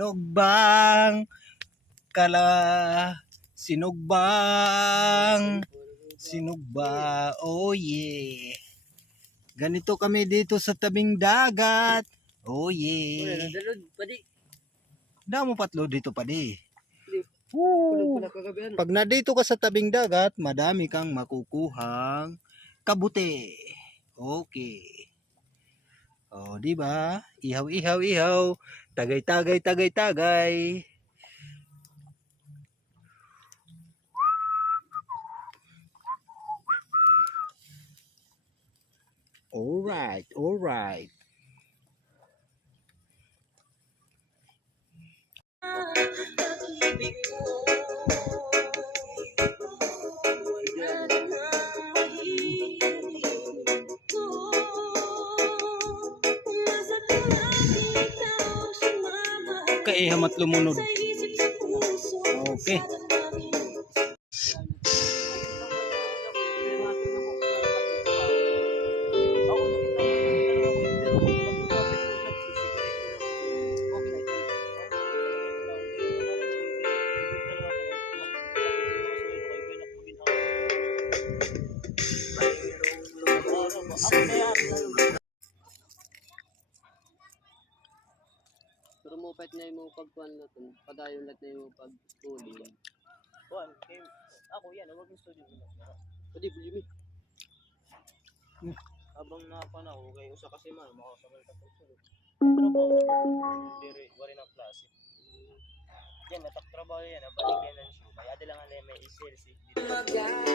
sinugbang kala sinugbang sinugba oh yeah ganito kami dito sa tabing dagat oh yeah na damo patlo dito pa di Woo! kagabihan. Pag nandito ka sa tabing dagat, madami kang makukuhang kabuti. Okay. Oh, di ba? Ihaw, ihaw, ihaw. Tagay, tagay, tagay, tagay. All right, all right. Kaihamat lumunod. Okay. Pero mo pet na yung pagkuhan na ito. Padayon lahat na yung pag-schooling. Kuan, kay ako yan, wag yung studio mo. Pwede, buli mi. Habang napan ako kay usa kasi man makasamal ka pag sulod. Pero ba dire wari na klase. Yan natak trabaho yan, balik yan ang show. Kaya lang ang may SLC dito.